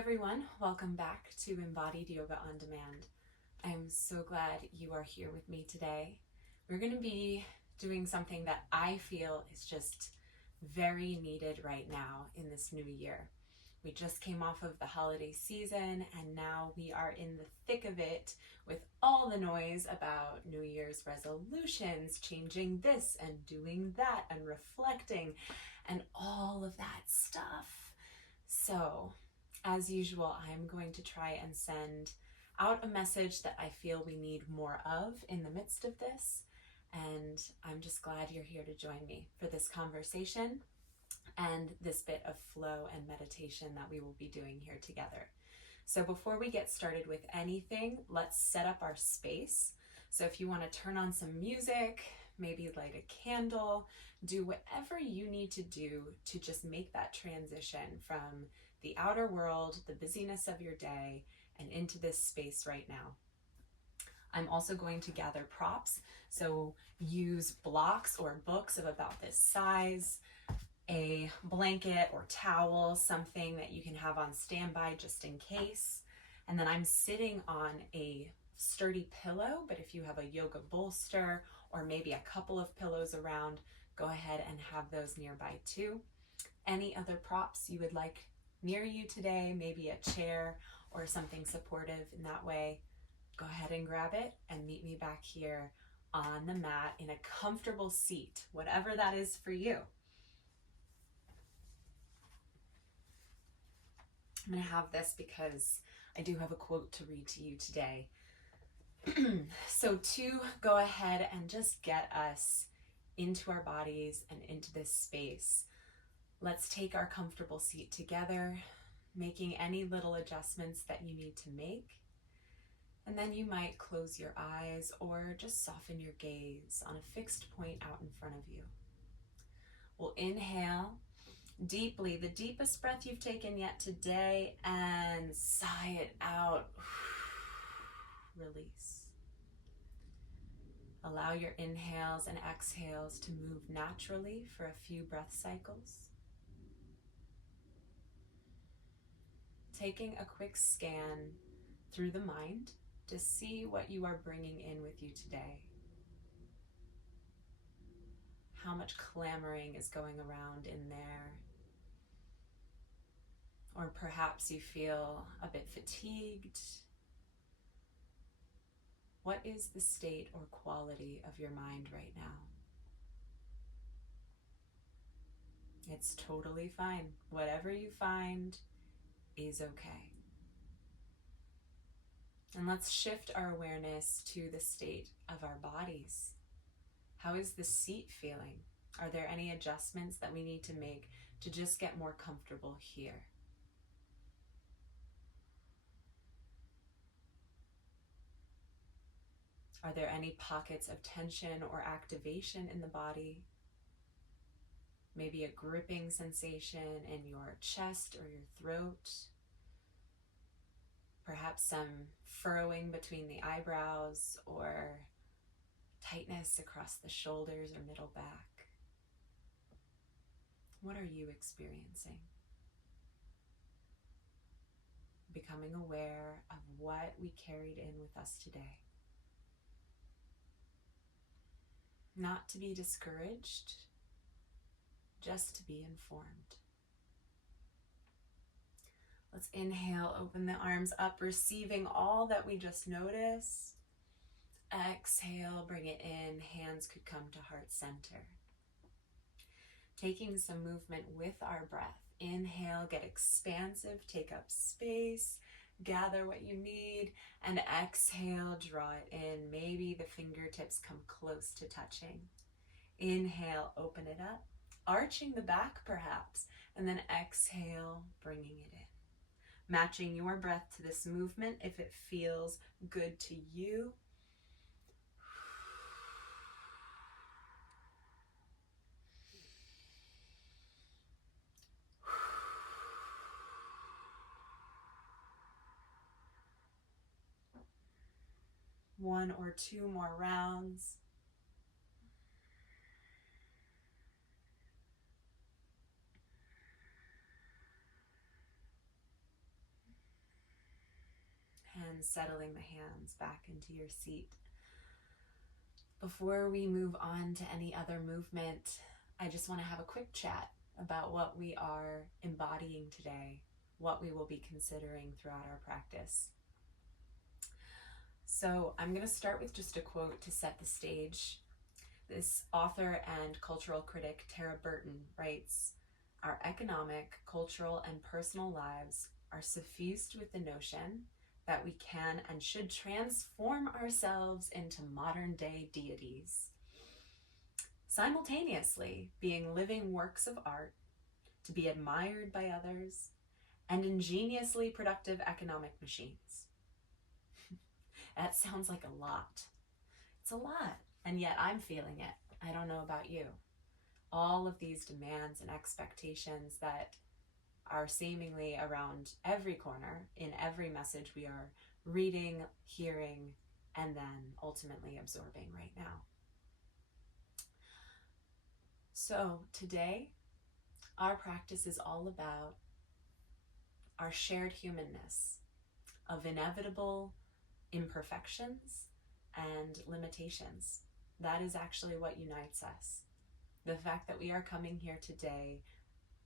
everyone, welcome back to Embodied Yoga on Demand. I'm so glad you are here with me today. We're going to be doing something that I feel is just very needed right now in this new year. We just came off of the holiday season and now we are in the thick of it with all the noise about New Year's resolutions, changing this and doing that and reflecting and all of that stuff. So, as usual, I'm going to try and send out a message that I feel we need more of in the midst of this. And I'm just glad you're here to join me for this conversation and this bit of flow and meditation that we will be doing here together. So before we get started with anything, let's set up our space. So if you want to turn on some music, maybe light a candle, do whatever you need to do to just make that transition from the outer world, the busyness of your day, and into this space right now. I'm also going to gather props, so use blocks or books of about this size, a blanket or towel, something that you can have on standby just in case. And then I'm sitting on a sturdy pillow, but if you have a yoga bolster or maybe a couple of pillows around, go ahead and have those nearby too. Any other props you would like near you today, maybe a chair or something supportive in that way, go ahead and grab it and meet me back here on the mat in a comfortable seat, whatever that is for you. I'm going to have this because I do have a quote to read to you today. So to go ahead and just get us into our bodies and into this space, let's take our comfortable seat together, making any little adjustments that you need to make. And then you might close your eyes or just soften your gaze on a fixed point out in front of you. We'll inhale deeply, the deepest breath you've taken yet today, and sigh it out. Release. Allow your inhales and exhales to move naturally for a few breath cycles. Taking a quick scan through the mind to see what you are bringing in with you today. How much clamoring is going around in there? Or perhaps you feel a bit fatigued. What is the state or quality of your mind right now? It's totally fine. Whatever you find is okay. And let's shift our awareness to the state of our bodies. How is the seat feeling? Are there any adjustments that we need to make to just get more comfortable here? Are there any pockets of tension or activation in the body? Maybe a gripping sensation in your chest or your throat. Perhaps some furrowing between the eyebrows or tightness across the shoulders or middle back. What are you experiencing? Becoming aware of what we carried in with us today. Not to be discouraged, just to be informed. Let's inhale, open the arms up, receiving all that we just noticed. Exhale, bring it in, hands could come to heart center. Taking some movement with our breath. Inhale, get expansive, take up space, gather what you need, and exhale, draw it in. Maybe the fingertips come close to touching. Inhale, open it up, arching the back perhaps, and then exhale, bringing it in. Matching your breath to this movement if it feels good to you. One or two more rounds. and settling the hands back into your seat. Before we move on to any other movement, I just want to have a quick chat about what we are embodying today, what we will be considering throughout our practice. So I'm going to start with just a quote to set the stage. This author and cultural critic Tara Burton writes, "Our economic, cultural, and personal lives are suffused with the notion that we can and should transform ourselves into modern-day deities, simultaneously being living works of art to be admired by others and ingeniously productive economic machines." That sounds like a lot. It's a lot, and yet I'm feeling it. I don't know about you. All of these demands and expectations that are seemingly around every corner, in every message we are reading, hearing, and then ultimately absorbing right now. So today, our practice is all about our shared humanness of inevitable imperfections and limitations. That is actually what unites us. The fact that we are coming here today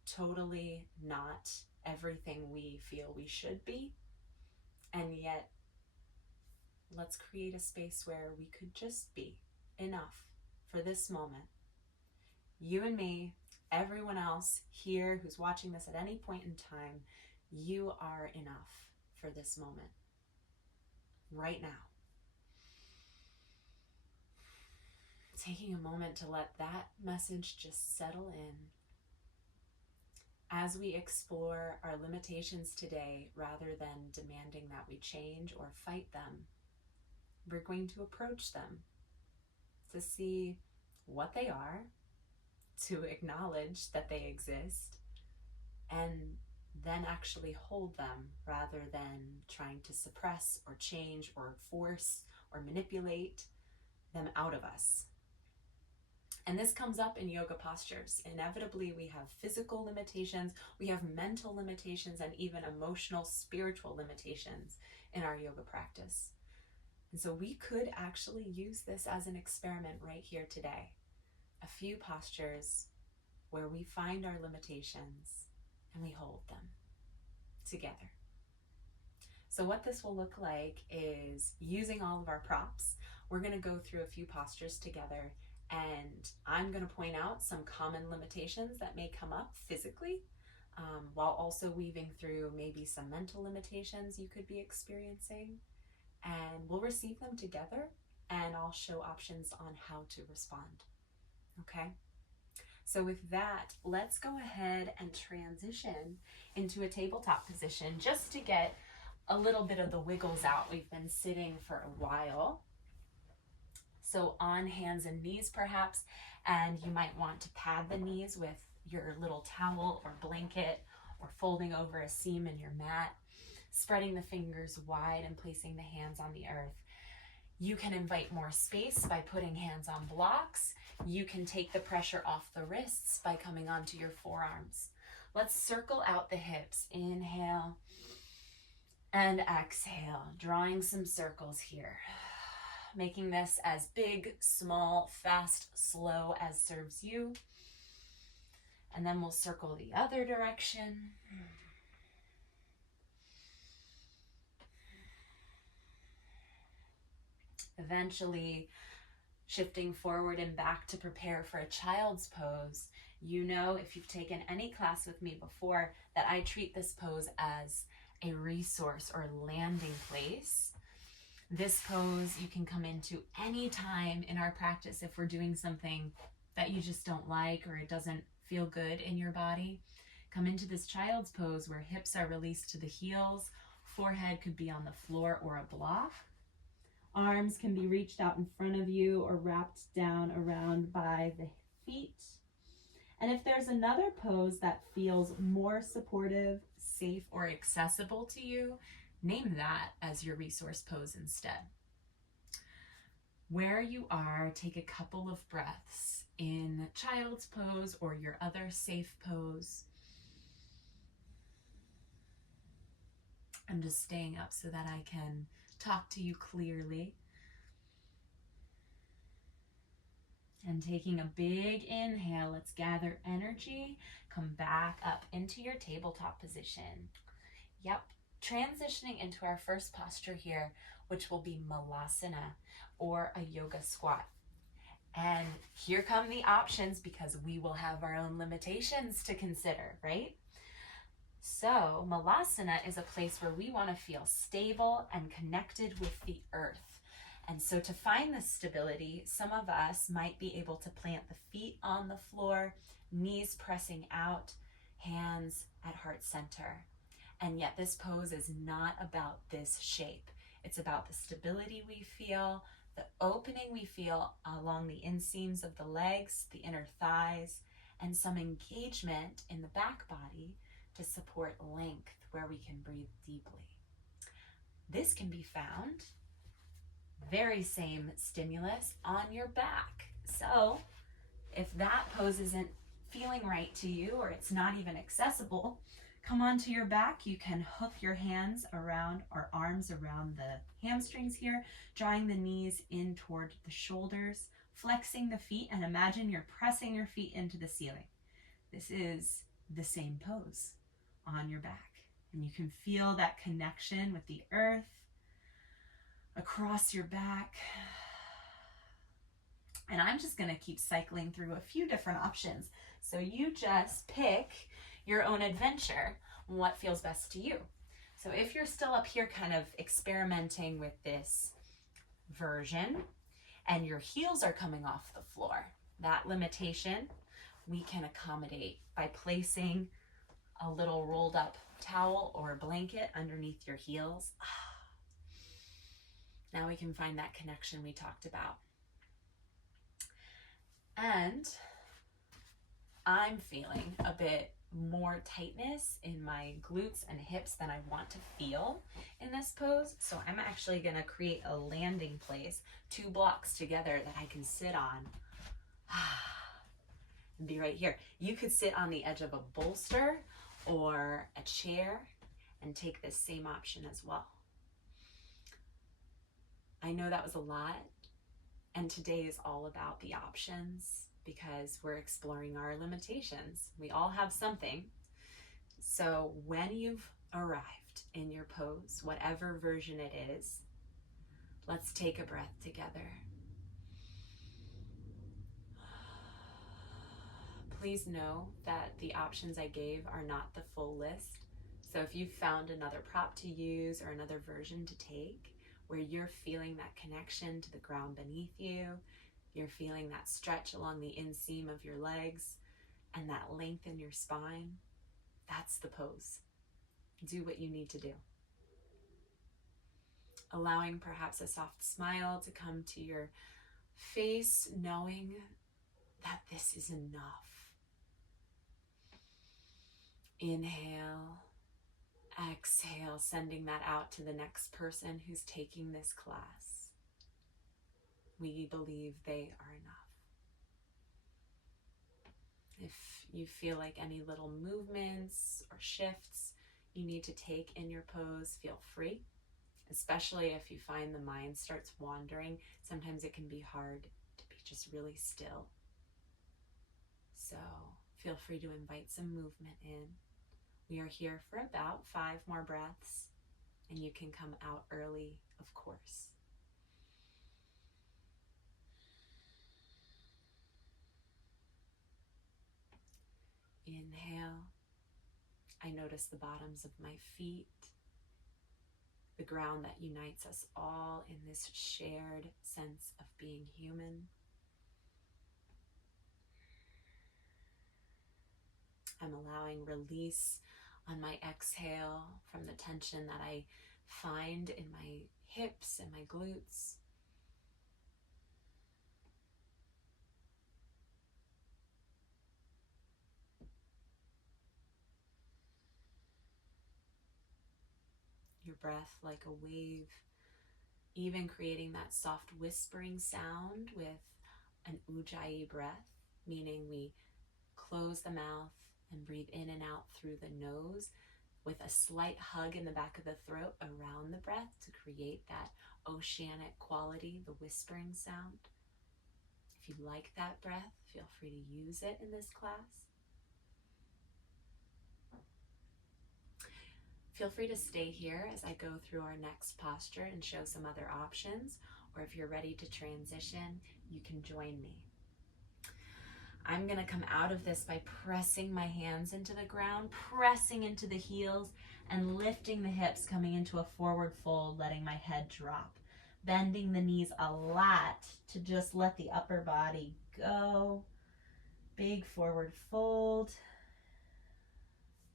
totally not everything we feel we should be, and yet let's create a space where we could just be enough for this moment. You and me, everyone else here who's watching this at any point in time, you are enough for this moment, right now. Taking a moment to let that message just settle in as we explore our limitations today, rather than demanding that we change or fight them. We're going to approach them to see what they are, to acknowledge that they exist, and then actually hold them rather than trying to suppress or change or force or manipulate them out of us. And this comes up in yoga postures. Inevitably, we have physical limitations, we have mental limitations, and even emotional, spiritual limitations in our yoga practice. And so we could actually use this as an experiment right here today. A few postures where we find our limitations and we hold them together. So what this will look like is using all of our props. We're going to go through a few postures together, and I'm going to point out some common limitations that may come up physically, while also weaving through maybe some mental limitations you could be experiencing. And we'll receive them together, and I'll show options on how to respond. Okay? So with that, let's go ahead and transition into a tabletop position just to get a little bit of the wiggles out. We've been sitting for a while. So on hands and knees perhaps, and you might want to pad the knees with your little towel or blanket, or folding over a seam in your mat, spreading the fingers wide and placing the hands on the earth. You can invite more space by putting hands on blocks. You can take the pressure off the wrists by coming onto your forearms. Let's circle out the hips. Inhale and exhale, drawing some circles here. Making this as big, small, fast, slow as serves you. And then we'll circle the other direction. Eventually shifting forward and back to prepare for a child's pose. You know, if you've taken any class with me before, that I treat this pose as a resource or landing place. This pose you can come into any time in our practice if we're doing something that you just don't like or it doesn't feel good in your body. Come into this child's pose where hips are released to the heels, forehead could be on the floor or a block. Arms can be reached out in front of you or wrapped down around by the feet. And if there's another pose that feels more supportive, safe, or accessible to you, name that as your resource pose instead. Where you are, take a couple of breaths in child's pose or your other safe pose. I'm just staying up so that I can talk to you clearly. And taking a big inhale, let's gather energy. Come back up into your tabletop position. Yep, transitioning into our first posture here, which will be malasana, or a yoga squat. And here come the options, because we will have our own limitations to consider, right? So malasana is a place where we want to feel stable and connected with the earth. And so to find this stability, some of us might be able to plant the feet on the floor, knees pressing out, hands at heart center. And yet this pose is not about this shape. It's about the stability we feel, the opening we feel along the inseams of the legs, the inner thighs, and some engagement in the back body to support length where we can breathe deeply. This can be found, very same stimulus, on your back. So if that pose isn't feeling right to you, or it's not even accessible, come onto your back. You can hook your hands around, or arms around the hamstrings here, drawing the knees in toward the shoulders, flexing the feet, and imagine you're pressing your feet into the ceiling. This is the same pose on your back. And you can feel that connection with the earth across your back. And I'm just going to keep cycling through a few different options. So you just pick your own adventure, what feels best to you. So if you're still up here kind of experimenting with this version and your heels are coming off the floor, that limitation we can accommodate by placing a little rolled up towel or blanket underneath your heels. Now we can find that connection we talked about. And I'm feeling a bit more tightness in my glutes and hips than I want to feel in this pose. So I'm actually going to create a landing place, 2 blocks together, that I can sit on and be right here. You could sit on the edge of a bolster or a chair and take this same option as well. I know that was a lot, and today is all about the options, because we're exploring our limitations. We all have something. So when you've arrived in your pose, whatever version it is, let's take a breath together. Please know that the options I gave are not the full list. So if you've found another prop to use or another version to take where you're feeling that connection to the ground beneath you, you're feeling that stretch along the inseam of your legs and that length in your spine, that's the pose. Do what you need to do. Allowing perhaps a soft smile to come to your face, knowing that this is enough. Inhale, exhale, sending that out to the next person who's taking this class. We believe they are enough. If you feel like any little movements or shifts you need to take in your pose, feel free, especially if you find the mind starts wandering. Sometimes it can be hard to be just really still. So feel free to invite some movement in. We are here for about 5 more breaths, and you can come out early, of course. Inhale. I notice the bottoms of my feet, the ground that unites us all in this shared sense of being human. I'm allowing release on my exhale from the tension that I find in my hips and my glutes. Your breath like a wave, even creating that soft whispering sound with an ujjayi breath, meaning we close the mouth and breathe in and out through the nose, with a slight hug in the back of the throat around the breath to create that oceanic quality, the whispering sound. If you like that breath, feel free to use it in this class. Feel free to stay here as I go through our next posture and show some other options, or if you're ready to transition, you can join me. I'm going to come out of this by pressing my hands into the ground, pressing into the heels, and lifting the hips, coming into a forward fold, letting my head drop. Bending the knees a lot to just let the upper body go. Big forward fold.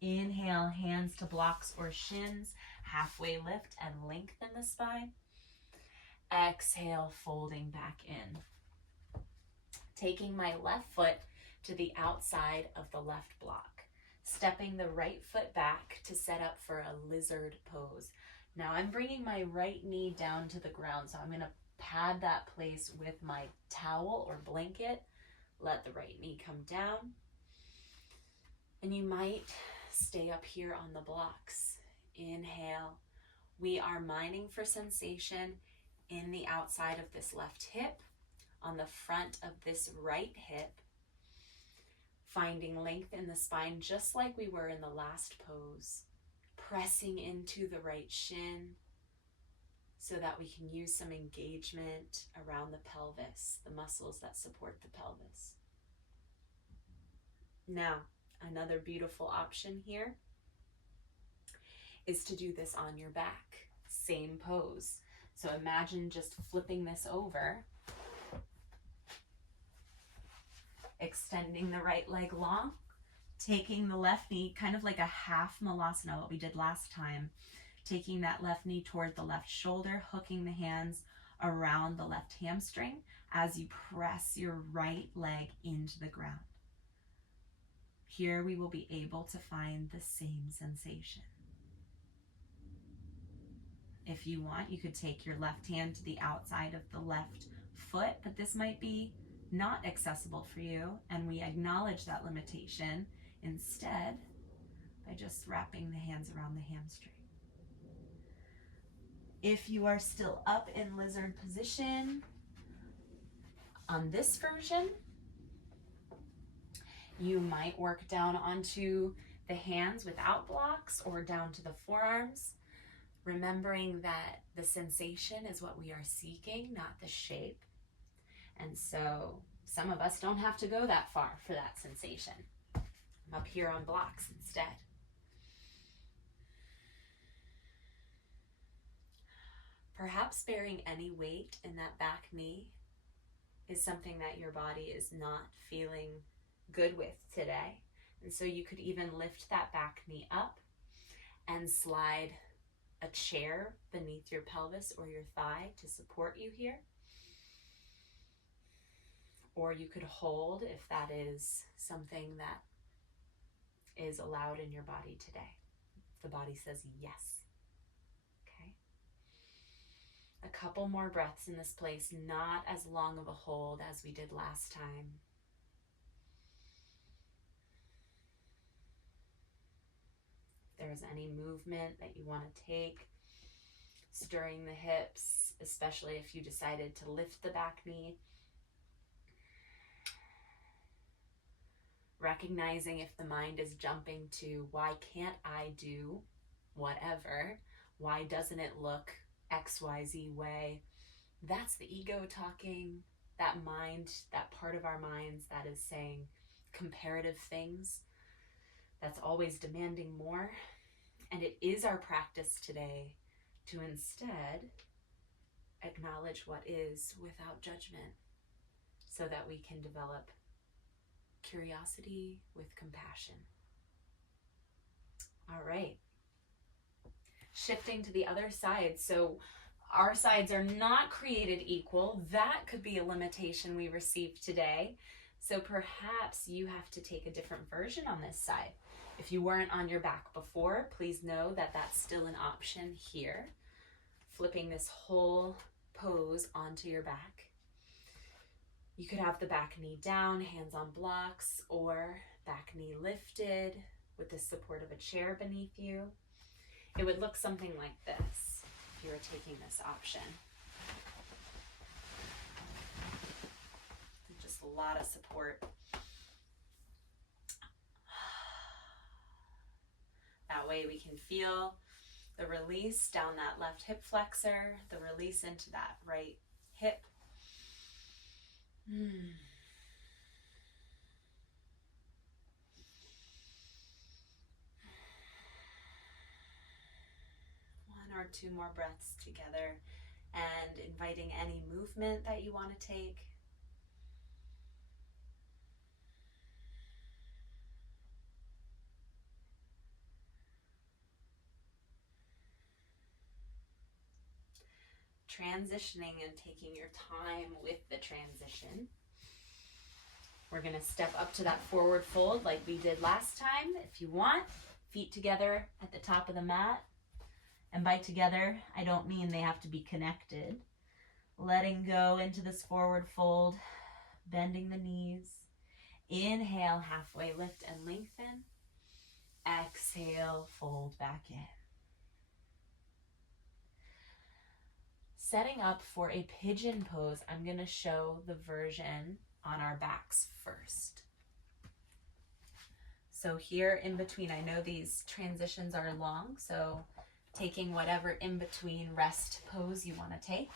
Inhale, hands to blocks or shins, halfway lift and lengthen the spine. Exhale, folding back in. Taking my left foot to the outside of the left block. Stepping the right foot back to set up for a lizard pose. Now I'm bringing my right knee down to the ground, so I'm going to pad that place with my towel or blanket. Let the right knee come down. And you might stay up here on the blocks. Inhale. We are mining for sensation in the outside of this left hip, on the front of this right hip, finding length in the spine just like we were in the last pose, pressing into the right shin so that we can use some engagement around the pelvis, the muscles that support the pelvis. Now, another beautiful option here is to do this on your back, same pose. So imagine just flipping this over, extending the right leg long, taking the left knee, kind of like a half malasana, what we did last time, taking that left knee toward the left shoulder, hooking the hands around the left hamstring as you press your right leg into the ground. Here we will be able to find the same sensation. If you want, you could take your left hand to the outside of the left foot, but this might be not accessible for you, and we acknowledge that limitation instead by just wrapping the hands around the hamstring. If you are still up in lizard position, on this version, you might work down onto the hands without blocks or down to the forearms, remembering that the sensation is what we are seeking, not the shape. And so some of us don't have to go that far for that sensation. I'm up here on blocks instead. Perhaps bearing any weight in that back knee is something that your body is not feeling good with today. And so you could even lift that back knee up and slide a chair beneath your pelvis or your thigh to support you here. Or you could hold if that is something that is allowed in your body today. If the body says yes. Okay. A couple more breaths in this place, not as long of a hold as we did last time. If there's any movement that you want to take, stirring the hips, especially if you decided to lift the back knee. Recognizing if the mind is jumping to, why can't I do whatever? Why doesn't it look XYZ way? That's the ego talking, that mind, that part of our minds that is saying comparative things, that's always demanding more. And it is our practice today to instead acknowledge what is without judgment so that we can develop curiosity with compassion. All right. Shifting to the other side. So our sides are not created equal. That could be a limitation we received today. So perhaps you have to take a different version on this side. If you weren't on your back before, please know that that's still an option here. Flipping this whole pose onto your back. You could have the back knee down, hands on blocks, or back knee lifted, with the support of a chair beneath you. It would look something like this if you were taking this option. Just a lot of support. That way we can feel the release down that left hip flexor, the release into that right hip. One or two more breaths together, and inviting any movement that you want to take. Transitioning and taking your time with the transition. We're going to step up to that forward fold like we did last time. If you want, feet together at the top of the mat. And by together, I don't mean they have to be connected. Letting go into this forward fold, bending the knees. Inhale, halfway lift and lengthen. Exhale, fold back in. Setting up for a pigeon pose, I'm going to show the version on our backs first. So here in between, I know these transitions are long, so taking whatever in between rest pose you want to take.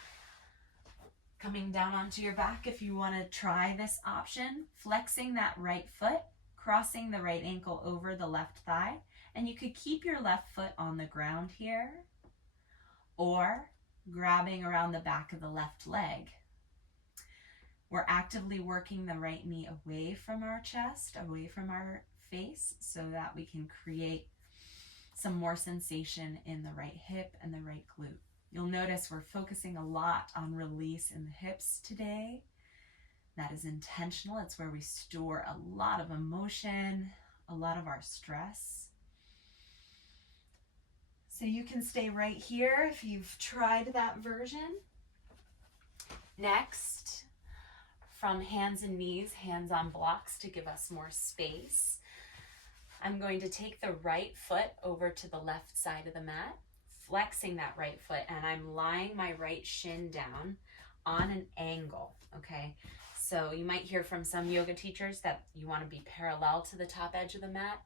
Coming down onto your back if you want to try this option, flexing that right foot, crossing the right ankle over the left thigh, and you could keep your left foot on the ground here, or grabbing around the back of the left leg. We're actively working the right knee away from our chest, away from our face, so that we can create some more sensation in the right hip and the right glute. You'll notice we're focusing a lot on release in the hips today. That is intentional. It's where we store a lot of emotion, a lot of our stress. So you can stay right here if you've tried that version. Next, from hands and knees, hands on blocks to give us more space. I'm going to take the right foot over to the left side of the mat, flexing that right foot, and I'm lying my right shin down on an angle, okay? So you might hear from some yoga teachers that you want to be parallel to the top edge of the mat.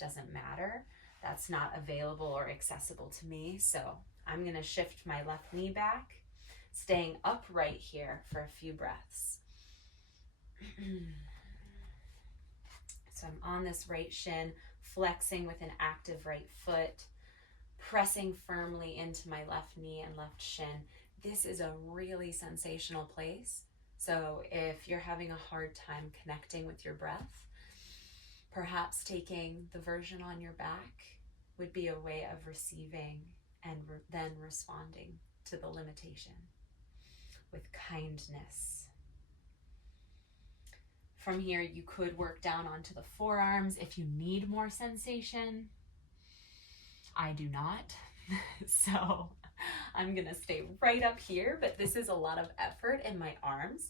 Doesn't matter. That's not available or accessible to me. So I'm going to shift my left knee back, staying upright here for a few breaths. So I'm on this right shin, flexing with an active right foot, pressing firmly into my left knee and left shin. This is a really sensational place. So if you're having a hard time connecting with your breath, perhaps taking the version on your back would be a way of receiving and then responding to the limitation with kindness. From here, you could work down onto the forearms if you need more sensation. I do not. So I'm gonna stay right up here, but this is a lot of effort in my arms.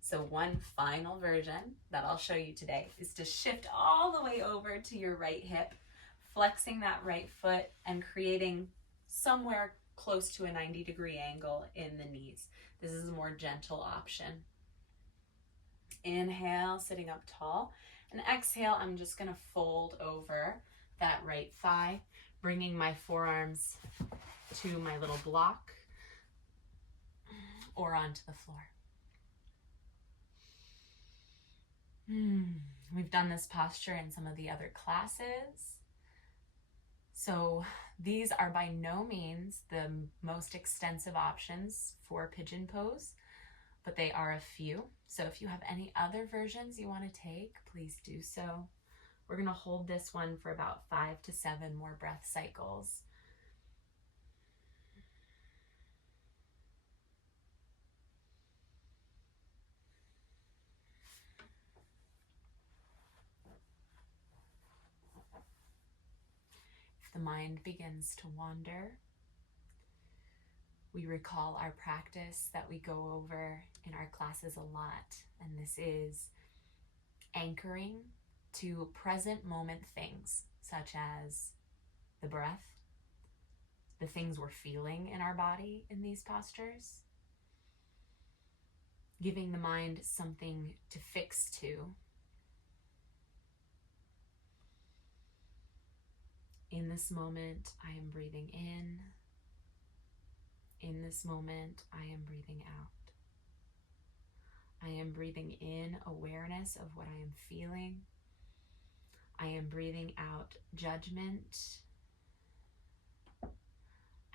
So one final version that I'll show you today is to shift all the way over to your right hip, flexing that right foot and creating somewhere close to a 90-degree angle in the knees. This is a more gentle option. Inhale, sitting up tall, and exhale, I'm just gonna fold over that right thigh, bringing my forearms to my little block or onto the floor. We've done this posture in some of the other classes. So these are by no means the most extensive options for pigeon pose, but they are a few. So if you have any other versions you want to take, please do so. We're going to hold this one for about 5 to 7 more breath cycles. If the mind begins to wander, we recall our practice that we go over in our classes a lot, and this is anchoring to present moment things. such as the breath, the things we're feeling in our body in these postures, giving the mind something to fix to. In this moment, I am breathing in. In this moment, I am breathing out. I am breathing in awareness of what I am feeling. I am breathing out judgment.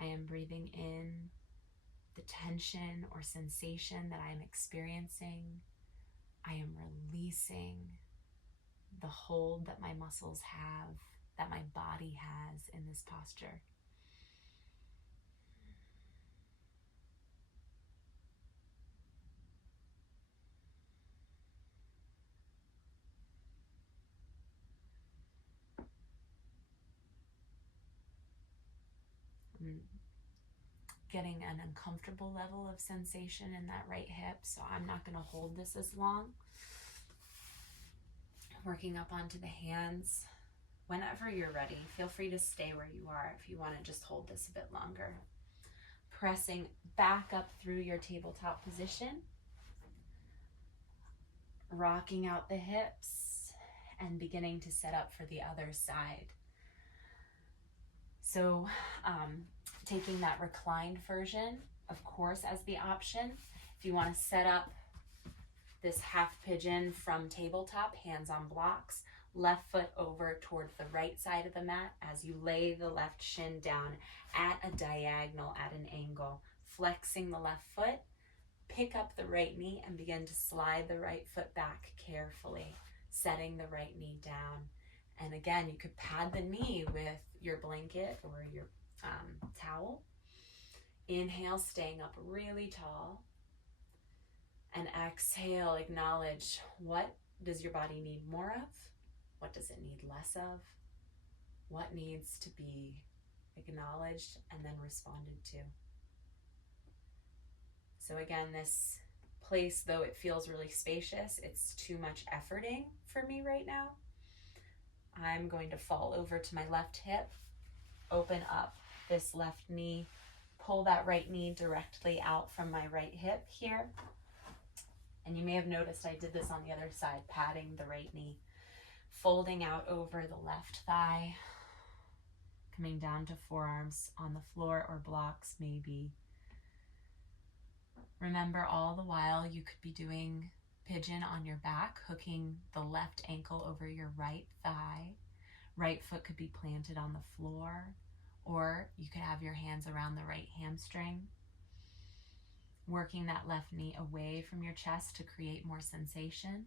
I am breathing in the tension or sensation that I am experiencing. I am releasing the hold that my muscles have, that my body has in this posture. I'm getting an uncomfortable level of sensation in that right hip, so I'm not going to hold this as long. Working up onto the hands. Whenever you're ready, feel free to stay where you are if you want to just hold this a bit longer. Pressing back up through your tabletop position. Rocking out the hips and beginning to set up for the other side. So taking that reclined version, of course, as the option. If you want to set up this half pigeon from tabletop, hands on blocks, left foot over toward the right side of the mat as you lay the left shin down at a diagonal at an angle, flexing the left foot, pick up the right knee and begin to slide the right foot back carefully, setting the right knee down. And again, you could pad the knee with your blanket or your towel. Inhale, staying up really tall. And exhale, acknowledge, what does your body need more of? What does it need less of? What needs to be acknowledged and then responded to? So again, this place, though it feels really spacious, it's too much efforting for me right now. I'm going to fall over to my left hip, open up this left knee, pull that right knee directly out from my right hip here. And you may have noticed I did this on the other side, patting the right knee, folding out over the left thigh, coming down to forearms on the floor or blocks maybe. Remember, all the while you could be doing pigeon on your back, hooking the left ankle over your right thigh. Right foot could be planted on the floor, or you could have your hands around the right hamstring. Working that left knee away from your chest to create more sensation.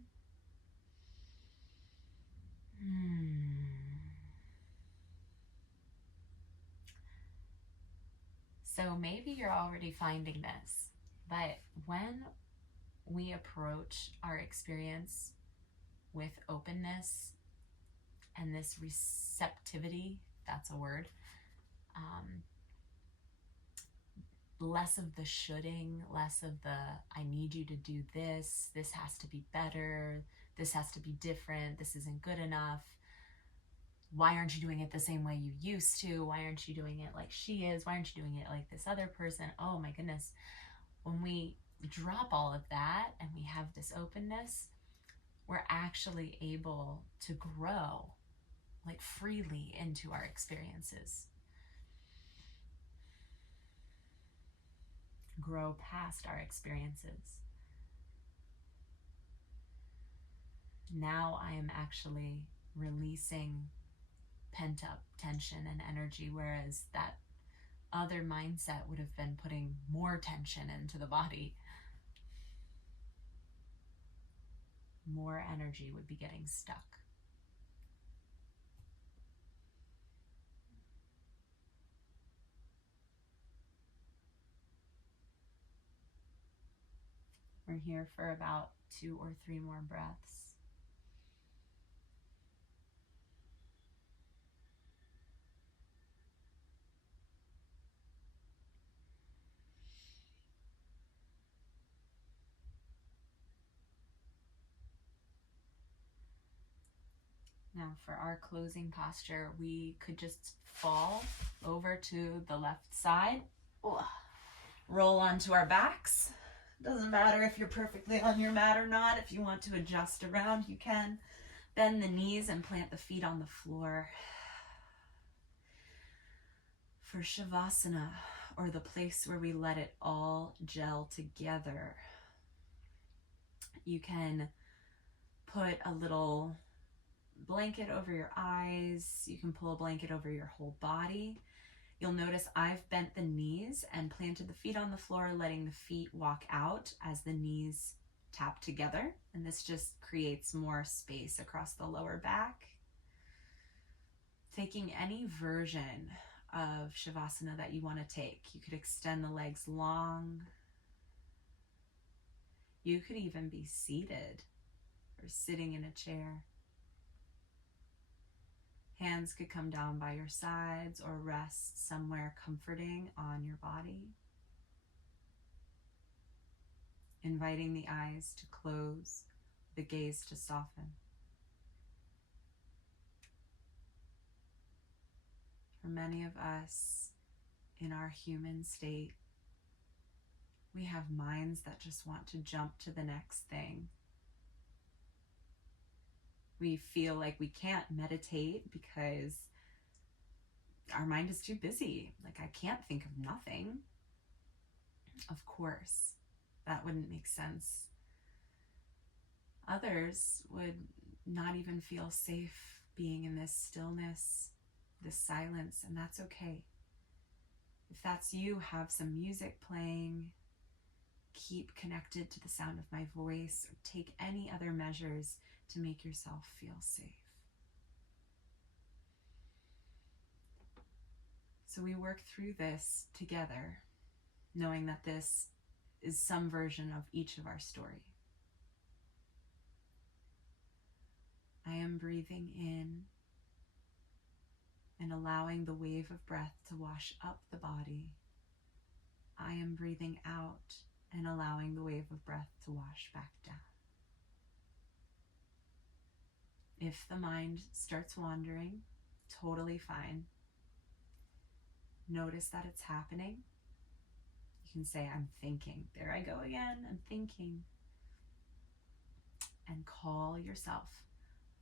So maybe you're already finding this, but when we approach our experience with openness and this receptivity, that's a word, less of the shoulding, less of the I need you to do this has to be better, this has to be different, this isn't good enough, why aren't you doing it the same way you used to, why aren't you doing it like she is, why aren't you doing it like this other person, oh my goodness. When we drop all of that and we have this openness, we're actually able to grow like freely into our experiences. Grow past our experiences. Now I am actually releasing pent up tension and energy, whereas that other mindset would have been putting more tension into the body. More energy would be getting stuck. We're here for about 2 or 3 more breaths. Now for our closing posture, we could just fall over to the left side. Roll onto our backs. Doesn't matter if you're perfectly on your mat or not. If you want to adjust around, you can. Bend the knees and plant the feet on the floor. For Shavasana, or the place where we let it all gel together, you can put a little blanket over your eyes. You can pull a blanket over your whole body. You'll notice I've bent the knees and planted the feet on the floor, letting the feet walk out as the knees tap together. And this just creates more space across the lower back. Taking any version of Shavasana that you want to take. You could extend the legs long. You could even be seated or sitting in a chair. Hands could come down by your sides or rest somewhere comforting on your body. Inviting the eyes to close, the gaze to soften. For many of us in our human state, we have minds that just want to jump to the next thing. We feel like we can't meditate because our mind is too busy. Like, I can't think of nothing. Of course, that wouldn't make sense. Others would not even feel safe being in this stillness, this silence, and that's okay. If that's you, have some music playing. Keep connected to the sound of my voice, or take any other measures to make yourself feel safe. So we work through this together, knowing that this is some version of each of our story. I am breathing in and allowing the wave of breath to wash up the body. I am breathing out and allowing the wave of breath to wash back down. If the mind starts wandering, totally fine. Notice that it's happening. You can say, I'm thinking. There I go again, I'm thinking. And call yourself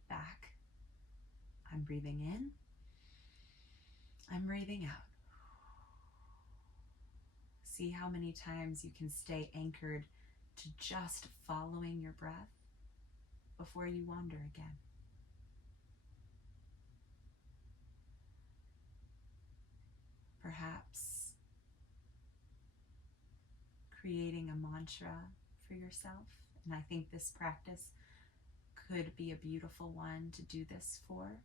back. I'm breathing in. I'm breathing out. See how many times you can stay anchored to just following your breath before you wander again. Perhaps creating a mantra for yourself. And I think this practice could be a beautiful one to do this for.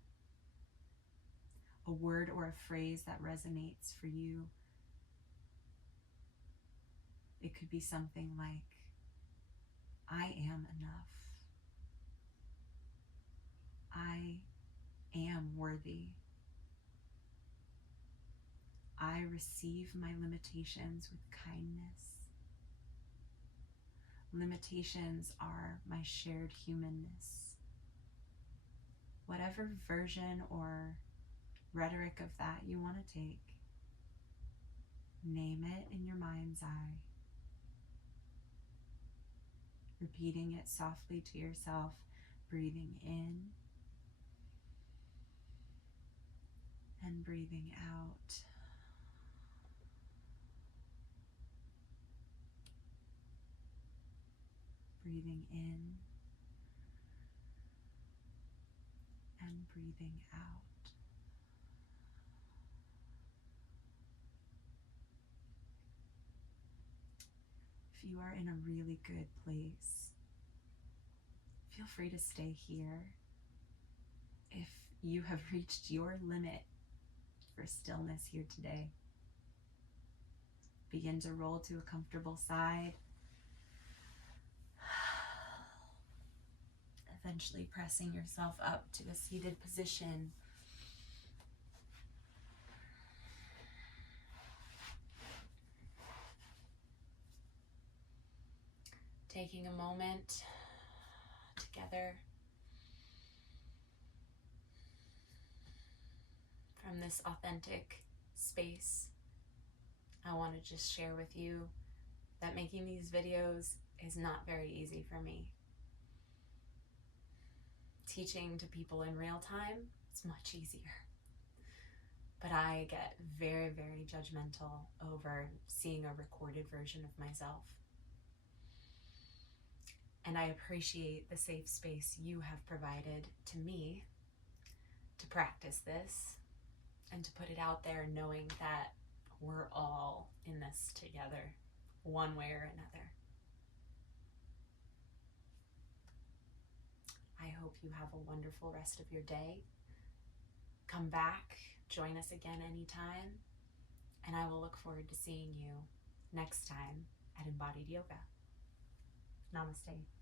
A word or a phrase that resonates for you. It could be something like, I am enough. I am worthy. I receive my limitations with kindness. Limitations are my shared humanness. Whatever version or rhetoric of that you want to take, name it in your mind's eye. Repeating it softly to yourself, breathing in and breathing out. Breathing in and breathing out. If you are in a really good place, feel free to stay here. If you have reached your limit for stillness here today, begin to roll to a comfortable side. Eventually pressing yourself up to a seated position. Taking a moment together from this authentic space, I want to just share with you that making these videos is not very easy for me. Teaching to people in real time is much easier. But I get very, very judgmental over seeing a recorded version of myself. And I appreciate the safe space you have provided to me to practice this and to put it out there, knowing that we're all in this together, one way or another. I hope you have a wonderful rest of your day. Come back, join us again anytime, and I will look forward to seeing you next time at Embodied Yoga. Namaste.